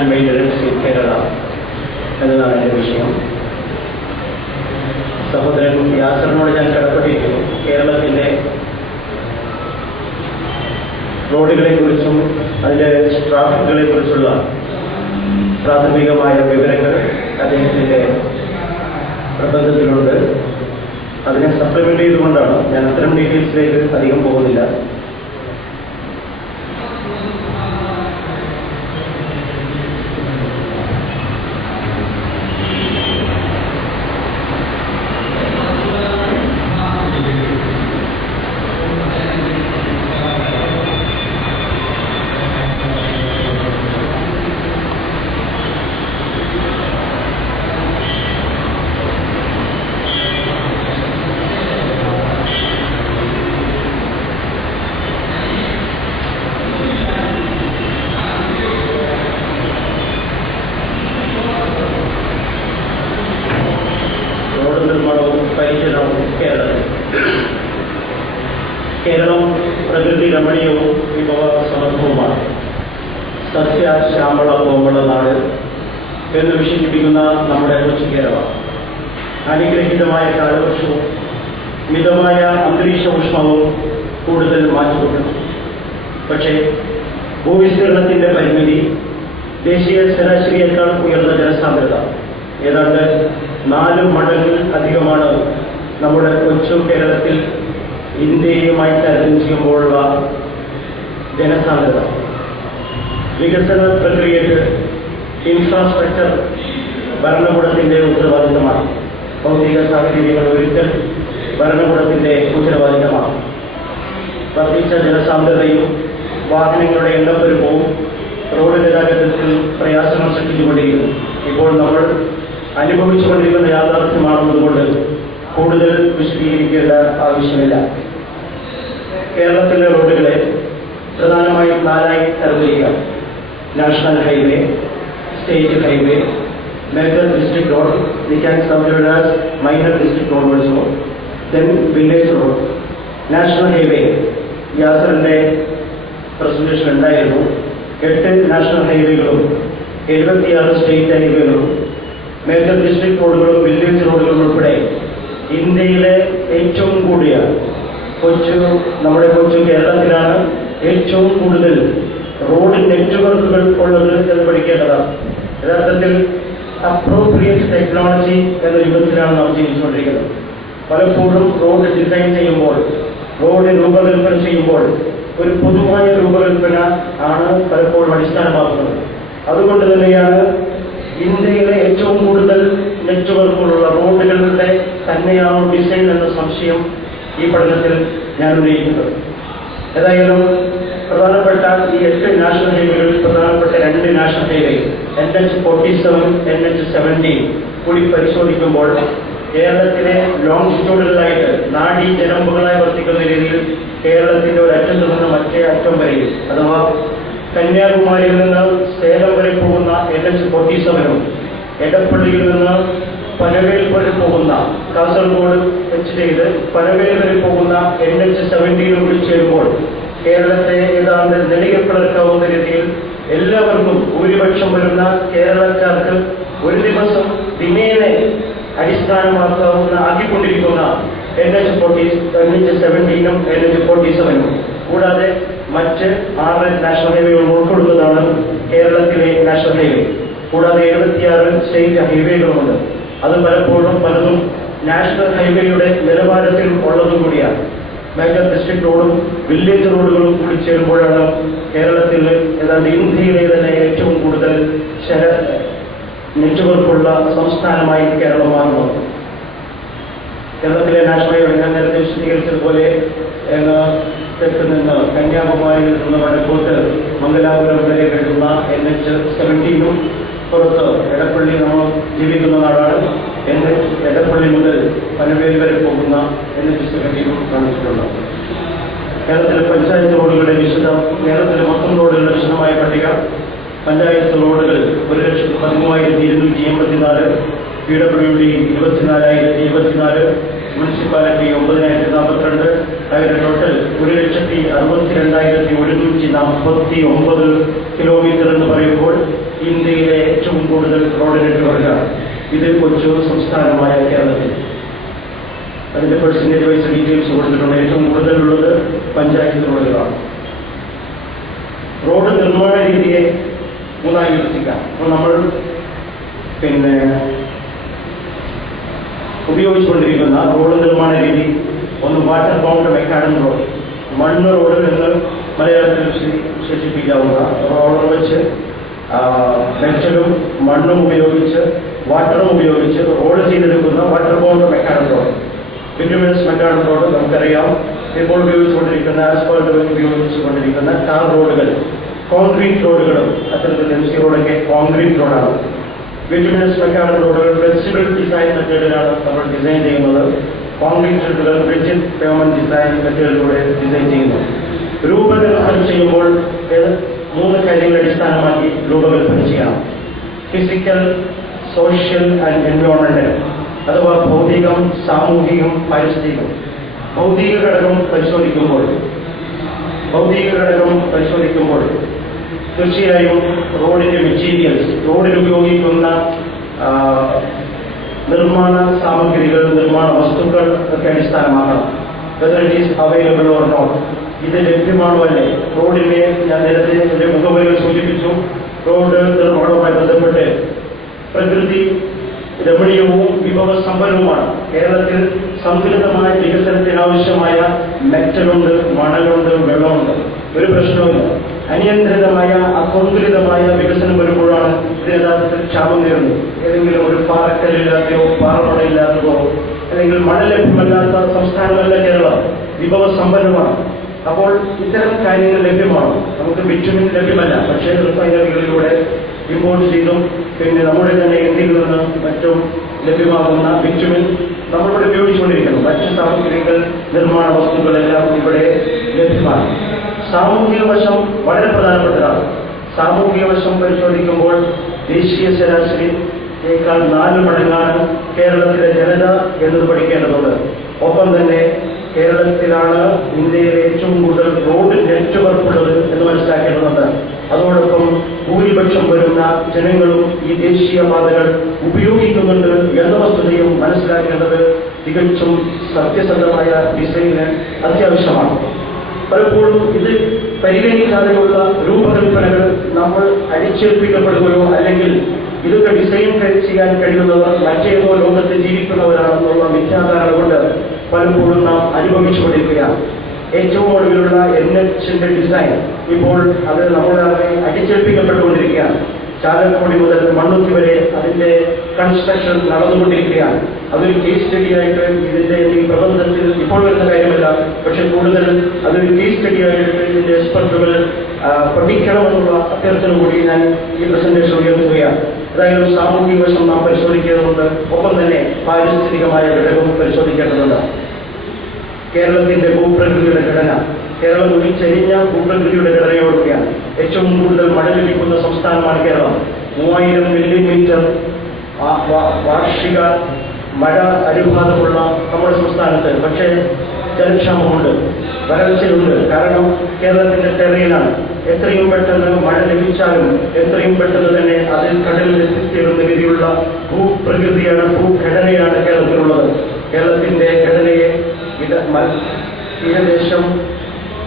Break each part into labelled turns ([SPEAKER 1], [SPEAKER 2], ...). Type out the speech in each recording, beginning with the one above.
[SPEAKER 1] And maintenance in Kerala എന്നതാണ് എന്റെ വിഷയം സഹോദരൻ യാസറിനോട് ഞാൻ കടപ്പെട്ടിരിക്കുന്നു. കേരളത്തിന്റെ റോഡുകളെക്കുറിച്ചും അതിന്റെ ട്രാഫിക്കുകളെക്കുറിച്ചുള്ള പ്രാഥമികമായ വിവരങ്ങൾ അദ്ദേഹത്തിന്റെ പ്രബന്ധത്തിലുണ്ട്. അതിനെ സപ്ലിമെന്റ് ചെയ്തുകൊണ്ടാണ് ഞാൻ അത്തരം ഡീറ്റെയിൽസിലേക്ക് അധികം പോകുന്നില്ല റോഡ് നിർമ്മാണവും പരിചരണവും കേരളത്തിൽ കേരളം പ്രകൃതി രമണീയവും വിഭവ സമർത്ഥവുമാണ് സസ്യ ശ്യാമള കോമള നാട് എന്ന് വിശേഷിപ്പിക്കുന്ന നമ്മുടെ കൊച്ചു കേരളം അനുഗ്രഹീതമായ കാലവർഷവും മിതമായ അന്തരീക്ഷ ഊഷ്മാവും കൂടുതൽ മാറ്റപ്പെട്ടു പക്ഷേ ഭൂവിസ്തീർണത്തിന്റെ പരിമിതി ദേശീയ ശരാശരിയേക്കാൾ ഉയർന്ന ജനസാന്ദ്രത ഏതാണ്ട് നാല് മടങ്ങ് അധികമാണ് നമ്മുടെ കൊച്ചു കേരളത്തിൽ ഇന്ത്യയുമായി താരതമ്യം ചെയ്യുമ്പോഴുള്ള ജനസാന്ദ്രത. വികസന പ്രക്രിയക്ക് ഇൻഫ്രാസ്ട്രക്ചർ ഭരണകൂടത്തിന്റെ ഉത്തരവാദിത്തമാണ്. ഭൗതിക സാഹചര്യങ്ങൾ ഒരുക്കൽ ഭരണകൂടത്തിന്റെ ഉത്തരവാദിത്തമാണ്. വർദ്ധിച്ച ജനസാന്ദ്രതയും വാഹനങ്ങളുടെ എണ്ണപ്പെരുപ്പവും റോഡ് ഗതാഗതത്തിൽ പ്രയാസങ്ങൾ സൃഷ്ടിച്ചുകൊണ്ടിരിക്കുന്നു. ഇപ്പോൾ നമ്മൾ അനുഭവിച്ചുകൊണ്ടിരിക്കുന്ന യാഥാർത്ഥ്യമാണെന്നതുകൊണ്ട് കൂടുതൽ വിശദീകരിക്കേണ്ട ആവശ്യമില്ല. കേരളത്തിലെ റോഡുകളെ പ്രധാനമായും നാലായി തരംതിരിക്കാം. National highway state highway major district road, we can subdivide as minor district road also. Then village road, national highway, യാസറിന്റെ പ്രസന്റേഷൻ ഉണ്ടായിരുന്നു. എട്ട് നാഷണൽ ഹൈവേകളും എഴുപത്തിയാറ് സ്റ്റേറ്റ് ഹൈവേകളും മേജർ ഡിസ്ട്രിക്ട് റോഡുകളും വില്ലേജ് റോഡുകളും ഉൾപ്പെടെ ഇന്ത്യയിലെ ഏറ്റവും കൂടിയ കൊച്ചു നമ്മുടെ കൊച്ചു കേരളത്തിലാണ് ഏറ്റവും കൂടുതൽ റോഡ് നെറ്റ്വർക്കുകൾ ഉള്ളത് എന്ന് പഠിക്കേണ്ടതാണ്. യഥാർത്ഥത്തിൽ അപ്രോപ്രിയേറ്റ് ടെക്നോളജി എന്ന യുഗത്തിലാണ് നാം ജീവിച്ചുകൊണ്ടിരിക്കുന്നത്. പലപ്പോഴും റോഡ് ഡിസൈൻ ചെയ്യുമ്പോൾ റോഡ് രൂപകൽപ്പന ചെയ്യുമ്പോൾ ഒരു പൊതുവായ രൂപകൽപ്പന ആണ് പലപ്പോഴും അടിസ്ഥാനമാക്കുന്നത്. അതുകൊണ്ട് തന്നെയാണ് ഇന്ത്യയിലെ ഏറ്റവും കൂടുതൽ നെറ്റ്വർക്കുകളുള്ള റോഡുകളുടെ തന്നെയാണോ ഡിസൈൻ എന്ന സംശയം ഈ പഠനത്തിൽ ഞാൻ ഉന്നയിക്കുന്നത്. ഏതായാലും പ്രധാനപ്പെട്ട ഈ എട്ട് നാഷണൽ ഹൈവേകളിൽ പ്രധാനപ്പെട്ട രണ്ട് national highway N H forty seven N H seventeen കൂടി പരിശോധിക്കുമ്പോൾ കേരളത്തിലെ ലോങ്ജിറ്റ്യൂഡുകളായിട്ട് നാഡീ ജനമ്പുകളായി വർത്തിക്കുന്ന രീതിയിൽ കേരളത്തിന്റെ ഒരു അറ്റത്ത് നിന്ന് മറ്റേ അറ്റം വരെ അഥവാ കന്യാകുമാരിയിൽ നിന്ന് സേലം വരെ പോകുന്ന എൻ എച്ച് ഫോർട്ടി സെവനും എടപ്പള്ളിയിൽ നിന്ന് പനവേൽ വരെ പോകുന്ന കാസർഗോഡ് വെച്ച് ചെയ്ത് പനവേൽ വരെ പോകുന്ന എൻ എച്ച് സെവന്റീനും കൂടി ചേരുമ്പോൾ കേരളത്തെ ഏതാണ്ട് നിലയപ്പിളർക്കാവുന്ന രീതിയിൽ എല്ലാവർക്കും ഭൂരിപക്ഷം വരുന്ന കേരളക്കാർക്ക് ഒരു ദിവസം ദിനേനെ അടിസ്ഥാനമാക്കാവുന്ന ആക്കിക്കൊണ്ടിരിക്കുന്ന N H forty N H സെവന്റീനും N H forty സെവനും കൂടാതെ മറ്റ് ആറ് നാഷണൽ ഹൈവേകളും ഉൾക്കൊള്ളുന്നതാണ് കേരളത്തിലെ നാഷണൽ ഹൈവേ കൂടാതെ എഴുപത്തിയാറ് സ്റ്റേറ്റ് ഹൈവേകളുമുണ്ട് അത് പലപ്പോഴും പലതും നാഷണൽ ഹൈവേയുടെ നിലവാരത്തിൽ ഉള്ളതും കൂടിയാണ്. മേജർ ഡിസ്ട്രിക്ട് റോഡും വില്ലേജ് റോഡുകളും കൂടി ചേരുമ്പോഴാണ് കേരളത്തിൽ ഏതാണ്ട് ഇന്ത്യയിലെ തന്നെ ഏറ്റവും കൂടുതൽ ശര നെറ്റുകൾക്കുള്ള സംസ്ഥാനമായി കേരളം മാറുന്നത്. കേരളത്തിലെ നാഷണൽ ഹൈവേ ഞാൻ നേരത്തെ വിശദീകരിച്ചതുപോലെ തെക്ക് നിന്ന് കന്യാകുമാരിയിൽ നിന്ന് വടക്കോട്ട് മംഗലാപുരം വരെ കിട്ടുന്ന എൻ എച്ച് സെവന്റീനും പുറത്ത് എടപ്പള്ളി നമ്മൾ ജീവിക്കുന്ന നാടാണ്. എൻ എച്ച് എടപ്പള്ളി മുതൽ പനവേൽ വരെ പോകുന്ന എച്ച് സെവന്റീനും കാണിച്ചിട്ടുണ്ട് കേരളത്തിലെ പഞ്ചായത്ത് റോഡുകളുടെ വിശദം കേരളത്തിലെ മൊത്തം റോഡുകളുടെ വിശദമായ പട്ടിക പഞ്ചായത്ത് റോഡുകൾ ഒരു ലക്ഷത്തി പതിമൂവായിരത്തി ഇരുന്നൂറ്റി എൺപത്തിനാല് പി ഡബ്ല്യു ഡി ഇരുപത്തിനാലായിരത്തി ഇരുപത്തിനാല് മുനിസിപ്പാലിറ്റി ഒമ്പതിനായിരത്തി നാൽപ്പത്തിരണ്ട് അതിന്റെ ടോട്ടൽ ഒരു ലക്ഷത്തി അറുപത്തി രണ്ടായിരത്തി ഒരുന്നൂറ്റി നാൽപ്പത്തി ഒമ്പത് കിലോമീറ്റർ എന്ന് പറയുമ്പോൾ ഇന്ത്യയിലെ ഏറ്റവും കൂടുതൽ റോഡ് നെറ്റ്വർക്കാണ്. ഇത് കൊച്ചു സംസ്ഥാനമായ കേരളത്തിൽ. അതിന്റെ പെർസെന്റേജ് വൈസ് ഡീറ്റെയിൽസ് കൊടുത്തിട്ടുണ്ട്. ഏറ്റവും കൂടുതലുള്ളത് പഞ്ചായത്ത് റോഡുകളാണ്. റോഡ് നിർമ്മാണ രീതിയെ മൂന്നായി വിഭജിക്കാം. അപ്പോൾ നമ്മൾ പിന്നെ ഉപയോഗിച്ചുകൊണ്ടിരിക്കുന്ന റോഡ് നിർമ്മാണ രീതി ഒന്ന് വാട്ടർ ബൗണ്ട് മെക്കാനിക് റോഡ്. മണ്ണ് റോഡ് എന്ന് മലയാളത്തിൽ വിശേ- വിശേഷിപ്പിക്കാവുന്ന റോഡ് വെച്ച് മെറ്റലും മണ്ണും ഉപയോഗിച്ച് വാട്ടറും ഉപയോഗിച്ച് റോഡ് ചെയ്തെടുക്കുന്ന water bound road bituminous macadam road നമുക്കറിയാം. ഇപ്പോൾ ഉപയോഗിച്ചുകൊണ്ടിരിക്കുന്ന ആസ്ഫാൾട്ട് ഉപയോഗിച്ചുകൊണ്ടിരിക്കുന്ന ടാർ റോഡുകൾ കോൺക്രീറ്റ് റോഡുകളും അത്തരത്തിൽ എം സി റോഡൊക്കെ കോൺക്രീറ്റ് റോഡാണ് ബിറ്റുമിനസ് മെക്കാനിക് റോഡുകൾ ഫ്ലെക്സിബിൾ ഡിസൈൻ മെത്തേഡിലാണ് നമ്മൾ ഡിസൈൻ ചെയ്യുന്നത്. കോൺക്രീറ്റ് റോഡുകൾ റിജിഡ് പേയ്മെന്റ് ഡിസൈൻ മെത്തേഡിലൂടെ ഡിസൈൻ ചെയ്യുന്നു. രൂപകൽപ്പന ചെയ്യുമ്പോൾ മൂന്ന് കാര്യങ്ങളെ അടിസ്ഥാനമാക്കി രൂപകൽപ്പന ചെയ്യണം ഫിസിക്കൽ സോഷ്യൽ ആൻഡ് എൻവയോൺമെന്റൽ അഥവാ ഭൗതികം സാമൂഹികം പാരിസ്ഥിതികം ഭൗതിക ഘടകം പരിശോധിക്കുമ്പോൾ ഭൗതിക ഘടകം പരിശോധിക്കുമ്പോൾ തീർച്ചയായും റോഡിന്റെ മെറ്റീരിയൽസ് റോഡിൽ ഉപയോഗിക്കുന്ന നിർമ്മാണ സാമഗ്രികൾ നിർമ്മാണ വസ്തുക്കൾ ഒക്കെ അടിസ്ഥാനമാക്കണം. Whether it is available or not ഇത് ലഭ്യമാണോ അല്ലേ? റോഡിന്റെ ഞാൻ നേരത്തെ മുഖവരികൾ സൂചിപ്പിച്ചു. റോഡ് നിർമ്മാണവുമായി ബന്ധപ്പെട്ട് പ്രകൃതി രമണീയവും വിഭവസമ്പന്നവുമാണ്. കേരളത്തിൽ സന്തുലിതമായ വികസനത്തിനാവശ്യമായ മെറ്റലുണ്ട് മണലുണ്ട് വെള്ളമുണ്ട്. ഒരു പ്രശ്നവുമില്ല അനിയന്ത്രിതമായ അസന്തുലിതമായ വികസനം വരുമ്പോഴാണ് ഇത് യഥാർത്ഥത്തിൽ ക്ഷാമം നേരുന്നത് ഏതെങ്കിലും ഒരു പാറക്കല്ലില്ലാത്തയോ പാറമടയില്ലാത്തതോ അല്ലെങ്കിൽ മഴ ലഭ്യമല്ലാത്ത സംസ്ഥാനമല്ല കേരളം വിഭവസമ്പന്നമാണ്. അപ്പോൾ ഇത്തരം കാര്യങ്ങൾ ലഭ്യമാണ്? നമുക്ക് ബിറ്റുമിൻ ലഭ്യമല്ല. പക്ഷേ റിഫൈനറികളിലൂടെ ഇമ്പോർട്ട് ചെയ്തും. പിന്നെ നമ്മുടെ തന്നെ ഇന്ത്യയിൽ നിന്ന് മറ്റും ലഭ്യമാകുന്ന ബിറ്റുമിൻ നമ്മളിവിടെ ഉപയോഗിച്ചുകൊണ്ടിരിക്കുന്നു. മറ്റ് സാമഗ്രികൾ നിർമ്മാണ വസ്തുക്കളെല്ലാം ഇവിടെ ലഭ്യമാണ്. സാമൂഹിക വശം വളരെ പ്രധാനപ്പെട്ടതാണ്. സാമൂഹിക വശം പരിശോധിക്കുമ്പോൾ ദേശീയ ശരാശരിയേക്കാൾ നാല് മടങ്ങാണ് കേരളത്തിലെ ജനത എന്നത് പഠിക്കേണ്ടതുണ്ട്. ഒപ്പം തന്നെ കേരളത്തിലാണ് ഇന്ത്യയിലെ ഏറ്റവും കൂടുതൽ റോഡ് നെറ്റ്വർക്ക് ഉള്ളത് എന്ന് മനസ്സിലാക്കേണ്ടതുണ്ട്. അതോടൊപ്പം ഭൂരിപക്ഷം വരുന്ന ജനങ്ങളും ഈ ദേശീയ പാതകൾ ഉപയോഗിക്കുന്നുണ്ട് എന്ന വസ്തുതയും മനസ്സിലാക്കേണ്ടത് തികച്ചും സത്യസന്ധമായ ഡിസൈന് അത്യാവശ്യമാണ്. പലപ്പോഴും ഇത് പരിഗണിക്കാതെയുള്ള രൂപകൽപ്പനകൾ നമ്മൾ അടിച്ചേൽപ്പിക്കപ്പെടുകയോ അല്ലെങ്കിൽ ഇതൊക്കെ ഡിസൈൻ ചെയ്യാൻ കഴിയുന്നവർ മറ്റേതോ ലോകത്ത് ജീവിക്കുന്നവരാണെന്നുള്ള മിഥ്യാധാരണ കൊണ്ട് പലപ്പോഴും നാം അനുഭവിച്ചുകൊണ്ടിരിക്കുകയാണ് ഏറ്റവും ഒടുവിലുള്ള എൻ എച്ചിന്റെ ഡിസൈൻ ഇപ്പോൾ അത് നമ്മളാകെ അടിച്ചേൽപ്പിക്കപ്പെട്ടുകൊണ്ടിരിക്കുകയാണ്. ചാലക്കുടി മുതൽ മണ്ണുത്തി വരെ അതിന്റെ കൺസ്ട്രക്ഷൻ നടന്നുകൊണ്ടിരിക്കുകയാണ്. അതൊരു കേസ് സ്റ്റഡി ആയിട്ട് ഇതിന്റെ ഈ പ്രബന്ധത്തിൽ ഇപ്പോൾ വരുന്ന കാര്യമല്ല. പക്ഷെ കൂടുതൽ അതൊരു കേസ് സ്റ്റഡി ആയിട്ട് ഇതിന്റെ എക്സ്പെർട്ടുകൾ പഠിക്കണമെന്നുള്ള അഭ്യർത്ഥന കൂടി ഞാൻ ഈ പ്രസന്റേഷൻ ഉയർത്തുകയാണ്. ഏതായാലും സാമൂഹിക വശം നാം പരിശോധിക്കേണ്ടതുണ്ട്. ഒപ്പം തന്നെ പാരിസ്ഥിതികമായ ഘടകവും പരിശോധിക്കേണ്ടതുണ്ട്. കേരളത്തിന്റെ ഭൂപ്രകൃതിയുടെ ഘടന. കേരളം ഒരു ചരിഞ്ഞ ഭൂപ്രകൃതിയുടെ ഘടനയോടുകയാണ് ഏറ്റവും കൂടുതൽ മഴ ലഭിക്കുന്ന സംസ്ഥാനമാണ് കേരളം. മൂവായിരം മില്ലിമീറ്റർ വാർഷിക മഴ അനുപാതമുള്ള നമ്മുടെ സംസ്ഥാനത്ത്. പക്ഷേ ജലക്ഷാമമുണ്ട്. വരൾച്ചയുണ്ട്. കാരണം കേരളത്തിന്റെ ടെറയിലാണ് എത്രയും പെട്ടെന്ന് മഴ ലഭിച്ചാലും എത്രയും പെട്ടെന്ന് തന്നെ അതിൽ കടലിൽ എത്തിച്ചേരുന്ന രീതിയിലുള്ള ഭൂപ്രകൃതിയാണ് ഭൂഘടനയാണ് കേരളത്തിലുള്ളത്. കേരളത്തിന്റെ ഘടനയെ തീരദേശം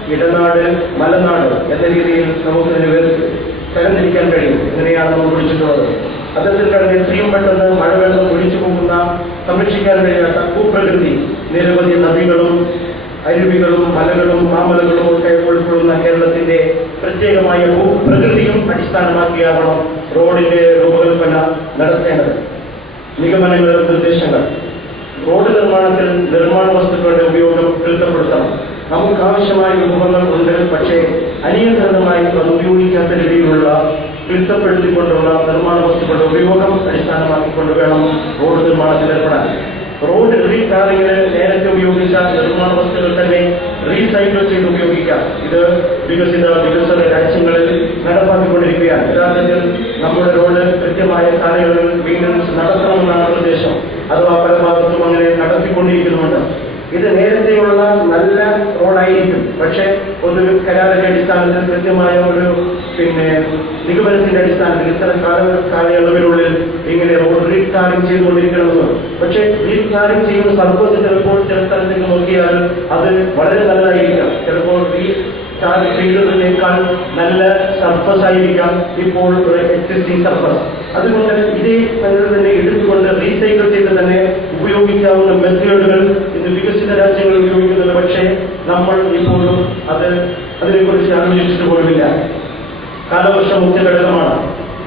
[SPEAKER 1] ഇടനാട് മലനാട് എന്ന രീതിയിൽ നമുക്ക് ഇതിനെ വേർ- തരംതിരിക്കാൻ കഴിയും. ഇങ്ങനെയാണ് നമ്മൾ വിളിച്ചിട്ടുള്ളത്. അത്തരത്തിൽ കടന്ന് എത്രയും പെട്ടെന്ന് മഴവെള്ളം ഒഴിച്ചു പോകുന്ന സംരക്ഷിക്കാൻ കഴിയാത്ത ഭൂപ്രകൃതി. നിരവധി നദികളും അരുവികളും മലകളും മാമലകളും ഒക്കെ ഉൾക്കൊള്ളുന്ന കേരളത്തിന്റെ പ്രത്യേകമായ ഭൂപ്രകൃതിയും അടിസ്ഥാനമാക്കിയാവണം റോഡിന്റെ രൂപകൽപ്പന നടത്തേണ്ടത്. നിഗമനങ്ങളും നിർദ്ദേശങ്ങൾ. റോഡ് നിർമ്മാണത്തിൽ നിർമ്മാണ വസ്തുക്കളുടെ ഉപയോഗം പൊരുത്തപ്പെടുത്തണം നമുക്ക് ആവശ്യമായ വിഭവങ്ങൾ ഉണ്ട്. പക്ഷേ അനിയന്ത്രിതമായി അത് ഉപയോഗിക്കാത്ത രീതിയിലുള്ള പൊരുത്തപ്പെടുത്തിക്കൊണ്ടുള്ള നിർമ്മാണ വസ്തുക്കളുടെ ഉപയോഗം അടിസ്ഥാനമാക്കിക്കൊണ്ട് വേണം റോഡ് നിർമ്മാണത്തിൽ ഏർപ്പെടാൻ. റോഡ് റീകാറിങ്ങിന് നേരത്തെ ഉപയോഗിച്ച നിർമ്മാണ വസ്തുക്കൾ തന്നെ റീസൈക്കിൾ ചെയ്ത് ഉപയോഗിക്കാം. ഇത് വികസിത വികസന രാജ്യങ്ങളിൽ നടപ്പാക്കിക്കൊണ്ടിരിക്കുകയാണ്. യഥാർത്ഥത്തിൽ നമ്മുടെ റോഡ് കൃത്യമായ കാലയളവിൽ വീണ്ടും നടത്തണമെന്നാണ് നിർദ്ദേശം. അഥവാ പല ഭാഗത്തും അങ്ങനെ നടത്തിക്കൊണ്ടിരിക്കുന്നുണ്ട്. ഇത് നേരത്തെയുള്ള നല്ല റോഡായിരിക്കും. പക്ഷേ ഒരു കരാറിന്റെ അടിസ്ഥാനത്തിൽ കൃത്യമായ ഒരു പിന്നെ നിഗമനത്തിന്റെ അടിസ്ഥാനത്തിൽ ഇത്ര കാല കാലയളവിനുള്ളിൽ ഇങ്ങനെ റോഡ് റീടാറിംഗ് ചെയ്തുകൊണ്ടിരിക്കണമെന്ന് പക്ഷേ റീടാറിംഗ് ചെയ്യുന്ന സർഫസ് ചിലപ്പോൾ ചില സ്ഥലത്തേക്ക് നോക്കിയാൽ അത് വളരെ നല്ലതായിരിക്കാം. ചിലപ്പോൾ റീ ചെയ്തതിനേക്കാൾ നല്ല സർഫസ് ആയിരിക്കാം ഇപ്പോൾ എക്സിസ്റ്റിംഗ് സർഫസ്. അതുകൊണ്ട് ഇതേ തന്നെ എടുത്തുകൊണ്ട് റീസൈക്കിൾ ചെയ്ത് തന്നെ ഉപയോഗിക്കാവുന്ന മെത്തേഡുകൾ ഇന്ന് വികസിത രാജ്യങ്ങൾ ഉപയോഗിക്കുന്നുണ്ട് പക്ഷേ നമ്മൾ ഇപ്പോഴും അത് അതിനെക്കുറിച്ച് ആലോചിച്ചിട്ട് പോലുമില്ല. കാലവർഷം മുഖ്യ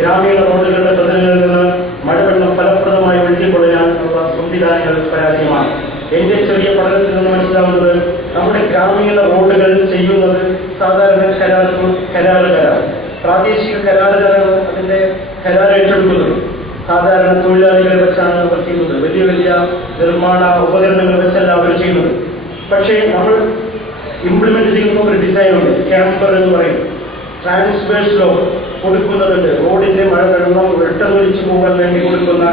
[SPEAKER 1] ഗ്രാമീണ റോഡുകളുടെ പ്രതലങ്ങളിൽ നിന്ന് മഴവെള്ളം ഫലപ്രദമായി ഒഴുകിക്കൊള്ളാനുള്ള സംവിധാനങ്ങൾ പരാജയമാണ്. എന്റെ ചെറിയ പഠനത്തിൽ നിന്ന് മനസ്സിലാവുന്നത് നമ്മുടെ ഗ്രാമീണ റോഡുകൾ ചെയ്യുന്നത് സാധാരണ കരാറുകൾ കരാറുകാരാണ്. പ്രാദേശിക കരാറുകാരാണ് അതിന്റെ കരാർ ഏറ്റെടുക്കുന്നത്. സാധാരണ തൊഴിലാളികളെ വെച്ചാണ് അവർ ചെയ്യുന്നത്. വലിയ വലിയ നിർമ്മാണ ഉപകരണങ്ങൾ വെച്ചല്ല അവർ ചെയ്യുന്നത്. പക്ഷേ നമ്മൾ ഇംപ്ലിമെന്റ് ചെയ്യുന്ന ഒരു ഡിസൈൻ ഉണ്ട്. ക്യാമ്പർ എന്ന് പറയും. ട്രാൻസ്ഫേഴ്സ് ലോ കൊടുക്കുന്നതുണ്ട്. റോഡിന്റെ മഴ വെള്ളം വെട്ടമൊലിച്ചു പോകാൻ വേണ്ടി കൊടുക്കുന്ന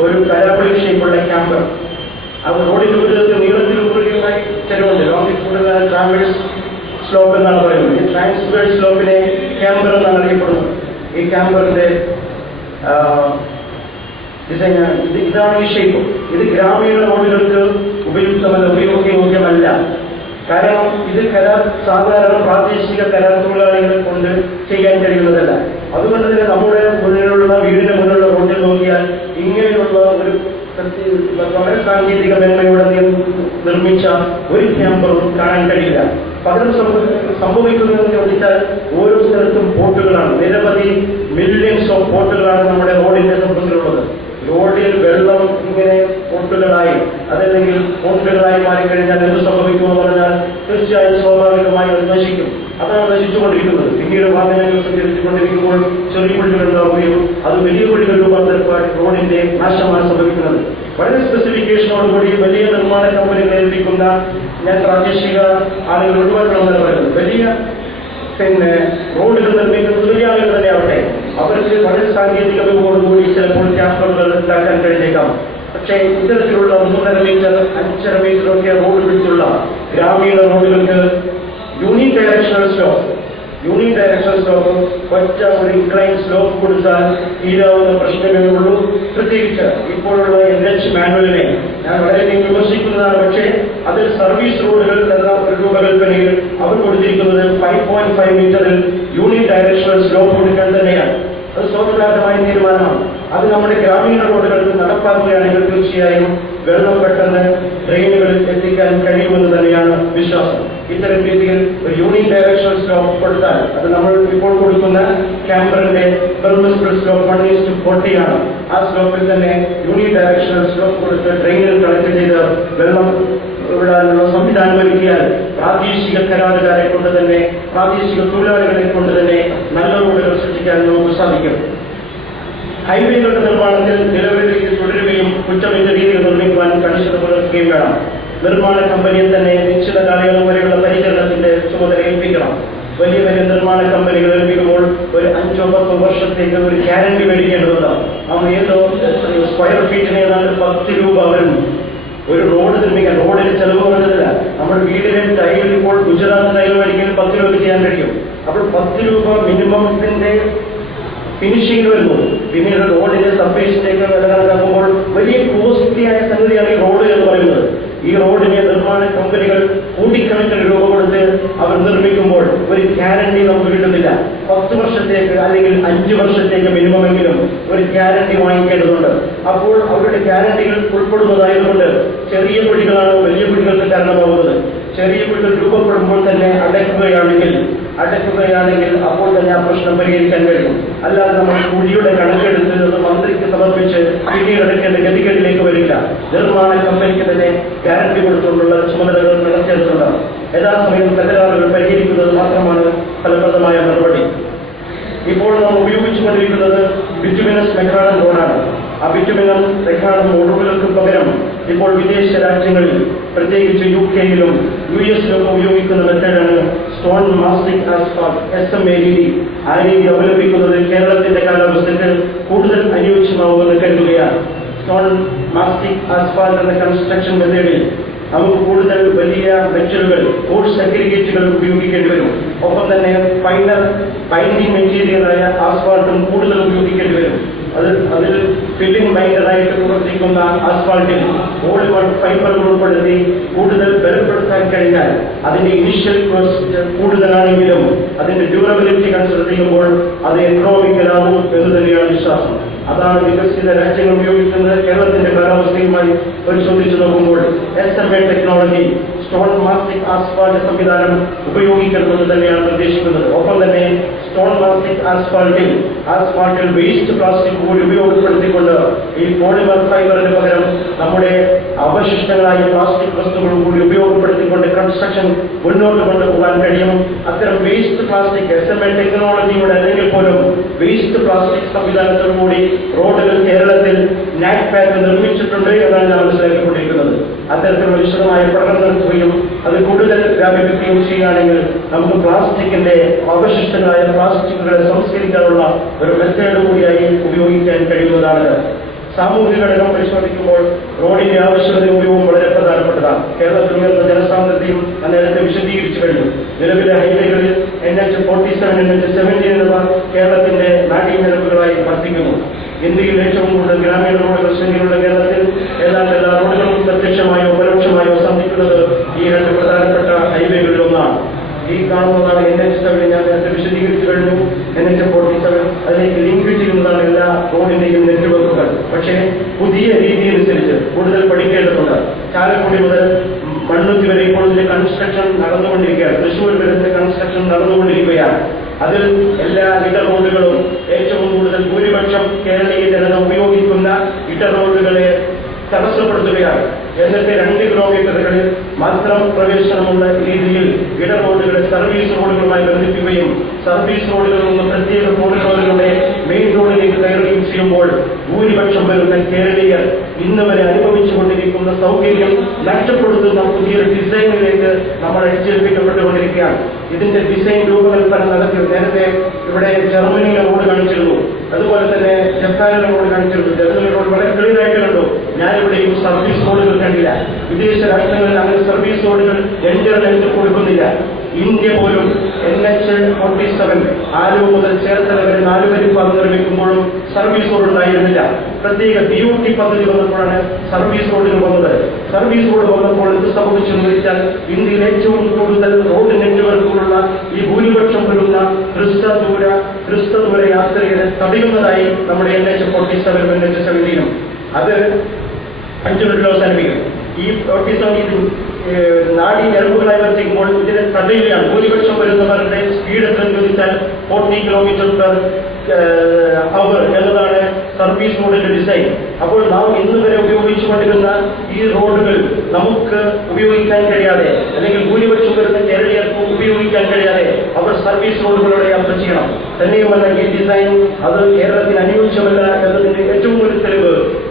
[SPEAKER 1] ഒരു കരാപ്പളി ഷേപ്പുള്ള ക്യാമ്പർ അത് റോഡിന്റെ ഒരു നീളത്തിൽ കൂടുതലായി ചെലവുണ്ട്. ലോങ്ങിറ്റ്യൂഡിനൽ ട്രാവൽസ് സ്ലോപ്പ് എന്നാണ് പറയുന്നത്. ഈ സ്ലോപ്പിനെ ക്യാമ്പർ എന്നാണ് അറിയപ്പെടുന്നത്. ഈ ക്യാമ്പറിന്റെ ഡിസൈൻ ഇത് ഇതാണ് ഷേപ്പ് ഇത് ഗ്രാമീണ റോഡുകൾക്ക് ഉപയുക്തമല്ല ഉപയോഗയോഗ്യമല്ല കാരണം ഇത് കരാർ സാധാരണ പ്രാദേശിക കരാർ തൊഴിലാളികളെ കൊണ്ട് ചെയ്യാൻ കഴിയുന്നതല്ല. അതുകൊണ്ട് തന്നെ നമ്മുടെ മുന്നിലുള്ള വീടിന്റെ മുന്നിലുള്ള റോഡിൽ നോക്കിയാൽ ഇങ്ങനെയുള്ള ഒരു വളരെ സാങ്കേതിക മേന്മയോടെ നിർമ്മിച്ച ഒരു ക്യാമ്പറും കാണാൻ കഴിയില്ല. പകരം സംഭവ- സംഭവിക്കുന്നതെന്ന് ചോദിച്ചാൽ ഓരോ സ്ഥലത്തും പോർട്ടുകളാണ് നിരവധി മില്യൺസ് ഓഫ് പോർട്ടുകളാണ് നമ്മുടെ റോഡിന്റെ സംബന്ധത്തിലുള്ളത് റോഡിൽ വെള്ളം ഇങ്ങനെ പോട്ടുകളായി അതല്ലെങ്കിൽ പോട്ടുകളായി മാറിക്കഴിഞ്ഞാൽ എന്ത് സംഭവിക്കുമെന്ന് പറഞ്ഞാൽ തീർച്ചയായും സ്വാഭാവികമായി അത് നശിക്കും. അതാണ് നശിച്ചുകൊണ്ടിരിക്കുന്നത്. പിന്നീട് വാഹനങ്ങൾ സഞ്ചരിച്ചുകൊണ്ടിരിക്കുമ്പോൾ ചെറിയ കുഴികൾ ഉണ്ടാവുകയും അത് വലിയ കുഴികൾ രൂപാന്തരപ്പെട്ട് റോഡിന്റെ നാശമാണ് സംഭവിക്കുന്നത്. വളരെ സ്പെസിഫിക്കേഷനോടുകൂടി വലിയ നിർമ്മാണ കമ്പനികൾ ഏൽപ്പിക്കുന്ന ഞാൻ പ്രാദേശിക ആളുകൾ ഒഴിവാക്കണമെന്നാണ് പറയുന്നത്. വലിയ പിന്നെ റോഡുകൾ നിർമ്മിക്കുന്നത് വലിയ തന്നെ ആവട്ടെ അവർക്ക് വളരെ സാങ്കേതിക മികവോടുകൂടി ചിലപ്പോൾ ക്യാമ്പറുകൾ ഉണ്ടാക്കാൻ കഴിഞ്ഞേക്കാം. പക്ഷേ ഇത്തരത്തിലുള്ള മൂന്നര മീറ്റർ അഞ്ചര മീറ്റർ ഒക്കെ റോഡ് പിടിച്ചുള്ള ഗ്രാമീണ റോഡുകൾക്ക് unidirectional stop unidirectional stop ഒറ്റ ഒരു ഇൻക്ലൈൻ സ്ലോപ്പ് കൊടുത്താൽ തീരാവുന്ന പ്രശ്നമേ ഉള്ളൂ. പ്രത്യേകിച്ച് ഇപ്പോഴുള്ള എൻ എച്ച് മാനുവലിനെ ഞാൻ വളരെയധികം വിമർശിക്കുന്നതാണ്. പക്ഷേ അതിൽ സർവീസ് റോഡുകൾ എന്ന ഒരു രൂപകൽപ്പനയിൽ അവർ കൊടുത്തിരിക്കുന്നത് ഫൈവ് പോയിന്റ് ഫൈവ് മീറ്ററിൽ യൂണി ഡയറക്ഷണൽ സ്ലോപ്പ് കൊടുക്കാൻ തന്നെയാണ്. അത് സ്വാഭാവികമായ തീരുമാനമാണ്. അത് നമ്മുടെ ഗ്രാമീണ റോഡുകൾക്ക് നടപ്പാക്കുകയാണെങ്കിൽ തീർച്ചയായും വെള്ളം പെട്ടെന്ന് ട്രെയിനുകളിൽ എത്തിക്കാൻ കഴിയുമെന്ന് തന്നെയാണ് വിശ്വാസം. ഇത്തരം രീതിയിൽ ഒരു യൂണിയൻ ഡയറക്ഷണൽ സ്ലോപ്പ് കൊടുത്താൽ അത് നമ്മൾ ഇപ്പോൾ കൊടുക്കുന്ന ക്യാമ്പറിന്റെ permissible slope one is to ആണ്. ആ സ്ലോപ്പിൽ തന്നെ യൂണിയൻ ഡയറക്ഷണൽ സ്ലോപ്പ് കൊടുത്ത് ട്രെയിനിൽ കളക്ട് ചെയ്ത് വെള്ളം വിടാനുള്ള സംവിധാനം ഒരുക്കിയാൽ പ്രാദേശിക കരാറുകാരെ കൊണ്ട് തന്നെ പ്രാദേശിക തൊഴിലാളികളെ കൊണ്ട് തന്നെ നല്ല റോഡുകൾ സൃഷ്ടിക്കാൻ നമുക്ക് സാധിക്കും. ഹൈവേകളുടെ നിർമ്മാണത്തിൽ നിലവിൽ തുടരുകയും കുറ്റമില്ല രീതിയിൽ നിർമ്മിക്കുവാൻ കണിശത പുലർത്തുകയും വേണം. നിർമ്മാണ കമ്പനിയിൽ തന്നെ നിശ്ചിത കാലയളവ് വരെയുള്ള പരിചരണത്തിന്റെ ചുമതല ഏൽപ്പിക്കണം. വലിയ വലിയ നിർമ്മാണ കമ്പനികൾ ഏൽപ്പിക്കുമ്പോൾ ഒരു അഞ്ചോ പത്തോ വർഷത്തേക്ക് ഒരു ഗ്യാരണ്ടി മേടിക്കേണ്ടതുണ്ട്. അവർ ഏതോ സ്ക്വയർ ഫീറ്റിന് ഏതാണ്ട് പത്ത് രൂപ വരുന്നു ഒരു റോഡ് നിർമ്മിക്കാൻ റോഡിന് ചെലവ് കുറഞ്ഞതല്ല. നമ്മുടെ വീടിന് ടൈൽ ഇപ്പോൾ ഗുജറാത്ത് ടൈൽ മേടിക്കാൻ പത്ത് രൂപ ചെയ്യാൻ കഴിയും. അപ്പോൾ പത്ത് രൂപ മിനിമത്തിന്റെ ഫിനിഷിംഗ് വരുന്നു പിന്നീട് റോഡിന്റെ സർഫേസിലേക്ക് നിലനിൽക്കുമ്പോൾ വലിയ കോസ്റ്റ്ലിയായ സംഗതിയാണ് ഈ റോഡ് എന്ന് പറയുന്നത്. ഈ റോഡിനെ നിർമ്മാണ കമ്പനികൾ കൂട്ടിക്കണക്കിന് രൂപ അവർ നിർമ്മിക്കുമ്പോൾ ഒരു ഗ്യാരണ്ടി നമുക്ക് കിട്ടുന്നില്ല. പത്ത് വർഷത്തേക്ക് അല്ലെങ്കിൽ അഞ്ച് വർഷത്തേക്ക് മിനിമമെങ്കിലും ഒരു ഗ്യാരണ്ടി വാങ്ങിക്കേണ്ടതുണ്ട്. അപ്പോൾ അവരുടെ ഗ്യാരണ്ടികൾ ഉൾപ്പെടുന്നതായതുകൊണ്ട് ചെറിയ കുഴികളാണ് വലിയ കുഴികൾക്ക് കാരണമാകുന്നത്. ചെറിയ കുഴികൾ രൂപപ്പെടുമ്പോൾ തന്നെ അടയ്ക്കുകയാണെങ്കിൽ അടയ്ക്കുകയാണെങ്കിൽ അപ്പോൾ തന്നെ ആ പ്രശ്നം പരിഹരിക്കാൻ കഴിയും. അല്ലാതെ നമ്മൾ കുഴിയുടെ കണക്കെടുത്ത് അത് മന്ത്രിക്ക് സമർപ്പിച്ച് പിന്നീട് എടുക്കേണ്ട ഗതികളിലേക്ക് വരില്ല. നിർമ്മാണ കമ്പനിക്ക് തന്നെ ഗ്യാരണ്ടി കൊടുത്തുകൊണ്ടുള്ള ചുമതലകൾ നടത്തിയിട്ടുണ്ട് യഥാസമയം തകരാറുകൾ പരിഹരിക്കുന്നത് മാത്രമാണ് ഫലപ്രദമായ നടപടി ഇപ്പോൾ നാം ഉപയോഗിച്ചുകൊണ്ടിരിക്കുന്നത് ബിറ്റുമിനസ് മെക്കാഡം റോഡാണ് ആ ബിറ്റുമിനസ് മെക്കാഡം റോഡുകൾക്ക് പകരം ഇപ്പോൾ വിദേശ രാജ്യങ്ങളിൽ പ്രത്യേകിച്ച് യു കെയിലും യു എസിലും ഉപയോഗിക്കുന്ന മെത്തേഡാണ് stone mastic asphalt S M A D ആ രീതി അവലംബിക്കുന്നത് കേരളത്തിന്റെ കാലാവസ്ഥയ്ക്ക് കൂടുതൽ അനുയോജ്യമാവുമെന്ന് കരുതുകയാണ്. സ്റ്റോൺ മാസ്റ്റിക് ആസ്ഫാൾട്ട് എന്ന കൺസ്ട്രക്ഷൻ മെത്തേഡിൽ നമുക്ക് കൂടുതൽ വലിയ മെറ്റലുകൾ കോഴ്സ് സെഗ്രിഗേറ്റുകൾ ഉപയോഗിക്കേണ്ടി വരും. ഒപ്പം തന്നെ ഫൈനൽ ബൈൻഡിങ് മെറ്റീരിയലായ ആസ്ഫാൾട്ടും കൂടുതൽ ഉപയോഗിക്കേണ്ടി വരും. അത് അതിൽ ഫില്ലിംഗ് ബൈൻഡറായിട്ട് പ്രവർത്തിക്കുന്ന ആസ്ഫാൾട്ടിൽ ഓൾ ഫൈബർ ഉൾപ്പെടുത്തി കൂടുതൽ ബലപ്പെടുത്താൻ കഴിഞ്ഞാൽ അതിന്റെ ഇനിഷ്യൽ കോസ്റ്റ് കൂടുതലാണെങ്കിലും അതിന്റെ ഡ്യൂറബിലിറ്റി കൺസിഡർ ചെയ്യുമ്പോൾ അത് എക്കണോമിക്കലാകും എന്ന് തന്നെയാണ് വിശ്വാസം. അതാണ് വികസിത രാജ്യങ്ങൾ ഉപയോഗിക്കുന്നത് കേരളത്തിന്റെ കാലാവസ്ഥയുമായി പരിശോധിച്ചു നോക്കുമ്പോൾ S M A technology stone mastic asphalt സംവിധാനം ഉപയോഗിക്കണമെന്ന് തന്നെയാണ് നിർദ്ദേശിക്കുന്നത് ഒപ്പം തന്നെ സ്റ്റോൺ മാസ്റ്റിക് ആസ്ഫാൾട്ടിൽ ആസ്ഫാൾട്ടിൽ വേസ്റ്റ് പ്ലാസ്റ്റിക് കൂടി ഉപയോഗപ്പെടുത്തിക്കൊണ്ട് ഈ പോളിമർ ഫൈബറിന് പകരം നമ്മുടെ അവശിഷ്ടങ്ങളായ പ്ലാസ്റ്റിക് വസ്തുക്കൾ കൂടി ഉപയോഗപ്പെടുത്തിക്കൊണ്ട് കൺസ്ട്രക്ഷൻ മുന്നോട്ട് കൊണ്ടുപോകാൻ കഴിയും. അത്തരം waste plastic S M A ടെക്നോളജിയുടെ അല്ലെങ്കിൽ പോലും വേസ്റ്റ് പ്ലാസ്റ്റിക് സംവിധാനത്തോടുകൂടി റോഡുകൾ കേരളത്തിൽ നാറ്റ് പാക്ക് നിർമ്മിച്ചിട്ടുണ്ട് എന്നാണ് ഞാൻ മനസ്സിലാക്കിക്കൊണ്ടിരിക്കുന്നത്. അത്തരത്തിലുള്ള വിശദമായ പഠനം നടത്തുകയും അത് കൂടുതൽ വ്യാപിപ്പിക്കുകയും ചെയ്യുകയാണെങ്കിൽ നമുക്ക് പ്ലാസ്റ്റിക്കിന്റെ അവശിഷ്ടങ്ങളായ പ്ലാസ്റ്റിക്കുകളെ സംസ്കരിക്കാനുള്ള ഒരു മെത്തേഡ് കൂടിയായി ഉപയോഗിക്കാൻ കഴിയുന്നതാണ്. സാമൂഹിക ഘടകം പരിശോധിക്കുമ്പോൾ റോഡിന്റെ ആവശ്യകതയും ഉപയോഗവും വളരെ പ്രധാനപ്പെട്ടതാണ്. കേരളത്തിൽ ഉയർന്ന ജനസാന്ദ്രതയും നേരത്തെ വിശദീകരിച്ചു കഴിഞ്ഞു. നിലവിലെ ഹൈവേകളിൽ N H forty seven N H seventeen എന്നിവ കേരളത്തിന്റെ നാട്യനിരക്കുകളായി വർദ്ധിക്കുന്നു ഇന്ത്യയിൽ ഏറ്റവും കൂടുതൽ ഗ്രാമീണ റോഡുകൾ ശരിയുള്ള കേരളത്തിൽ ഏതാണ്ട് എല്ലാ റോഡുകളും പ്രത്യക്ഷമായോ ഈ രണ്ട് പ്രധാനപ്പെട്ട ഹൈവേകളിൽ ഒന്നാണ് ഈ കാണുന്നതാണ് എൻ എച്ച് സെവൻ ഞാൻ നേരത്തെ വിശദീകരിച്ചു കഴിഞ്ഞു. എൻ എച്ച് ഫോർട്ടി സെവൻ അതിലേക്ക് ലിങ്ക് ചെയ്യുന്നതാണ് എല്ലാ റോഡിന്റെയും നെറ്റ്വർക്കുകൾ പക്ഷേ പുതിയ രീതി അനുസരിച്ച് കൂടുതൽ പഠിക്കേണ്ടതുണ്ട്. ചാലക്കുടി മുതൽ മണ്ണുത്തി വരെ ഇപ്പോൾ ഇതിന്റെ കൺസ്ട്രക്ഷൻ നടന്നുകൊണ്ടിരിക്കുകയാണ്. തൃശ്ശൂർ വരെ കൺസ്ട്രക്ഷൻ നടന്നുകൊണ്ടിരിക്കുകയാണ്. അതിൽ എല്ലാ ഇട റോഡുകളും ഏറ്റവും കൂടുതൽ ഭൂരിപക്ഷം കേരളീയ ജനത ഉപയോഗിക്കുന്ന ഇട റോഡുകളെ തടസ്സപ്പെടുത്തുകയാണ് എന്നിട്ട് രണ്ട് കിലോമീറ്ററുകളിൽ മാത്രം പ്രവേശനമുള്ള രീതിയിൽ ഇട റോഡുകളെ സർവീസ് റോഡുകളുമായി ബന്ധിപ്പിക്കുകയും സർവീസ് റോഡുകളിൽ നിന്ന് പ്രത്യേക റോഡുകളിലൂടെ മെയിൻ റോഡിലേക്ക് കയറുകയും ചെയ്യുമ്പോൾ ഭൂരിപക്ഷം വരുന്ന കേരളീയർ ഇന്ന് വരെ അനുഭവിച്ചുകൊണ്ടിരിക്കുന്ന സൗകര്യം നഷ്ടപ്പെടുത്തുന്ന പുതിയൊരു ഡിസൈനിലേക്ക് നമ്മൾ അടിച്ചേൽപ്പിക്കപ്പെട്ടുകൊണ്ടിരിക്കുകയാണ് ഇതിന്റെ ഡിസൈൻ രൂപകൽപ്പന നടത്തി നേരത്തെ ഇവിടെ ജർമ്മനിയിലെ റോഡ് കാണിച്ചിരുന്നു. അതുപോലെ തന്നെ ജപ്പാനിലെ റോഡ് കാണിച്ചിരുന്നു. ജർമ്മനി റോഡ് വളരെ ക്ലിയറായിട്ട് കണ്ടു. ഞാനിവിടെയും സർവീസ് റോഡുകൾ കണ്ടില്ല. വിദേശ രാഷ്ട്രങ്ങളിൽ അങ്ങനെ സർവീസ് റോഡുകൾ എൻഡർ ലെൻഡ് കൊടുക്കുന്നില്ല. ഇന്ത്യ പോലും N H forty seven Aluva മുതൽ ചേർത്തല വരെ നാലുവരി പാത നിർമ്മിക്കുമ്പോഴും സർവീസ് റോഡ് ഉണ്ടായിരുന്നില്ല. പ്രത്യേക ബി യു ടി പദ്ധതി വന്നപ്പോഴാണ് സർവീസ് റോഡിന് വന്നത്. സർവീസ് റോഡ് വന്നപ്പോൾ എന്ത് സംഭവിച്ചെന്ന് വെച്ചാൽ ഇന്ത്യയിൽ ഏറ്റവും കൂടുതൽ റോഡ് നെറ്റ്വർക്കുകളുള്ള ഈ ഭൂരിപക്ഷം വരുന്ന ക്രിസ്തദൂര ക്രിസ്തദൂര യാത്രയെ തടയുന്നതായി നമ്മുടെ N H forty seven N H സെവന്റീനും. അത് അഞ്ചു മിനിറ്റിൽ അവസാനിപ്പിക്കും ഈ ഓട്ടിസം ഇത് നാടി ഞരമ്പുകളായി വർദ്ധിക്കുമ്പോൾ ഇതിനെ തടയുകയാണ് ഭൂരിപക്ഷം വരുന്നവരുടെ സ്പീഡ് എത്ര ചോദിച്ചാൽ ഫോർട്ടി കിലോമീറ്റർ പെർ അവർ എന്നതാണ് സർവീസ് റോഡിന്റെ ഡിസൈൻ അപ്പോൾ നാം ഇന്ന് വരെ ഉപയോഗിച്ചുകൊണ്ടിരുന്ന ഈ റോഡുകൾ നമുക്ക് ഉപയോഗിക്കാൻ കഴിയാതെ അല്ലെങ്കിൽ ഭൂരിപക്ഷം വരുന്ന കേരളീയർക്ക് ഉപയോഗിക്കാൻ കഴിയാതെ അവർ സർവീസ് റോഡുകളോടെ യാത്ര ചെയ്യണം. തന്നെയുമല്ല ഈ ഡിസൈൻ അത് കേരളത്തിന് അനുയോജ്യമല്ല എന്നതിന്റെ ഏറ്റവും ഒരു തെളിവ്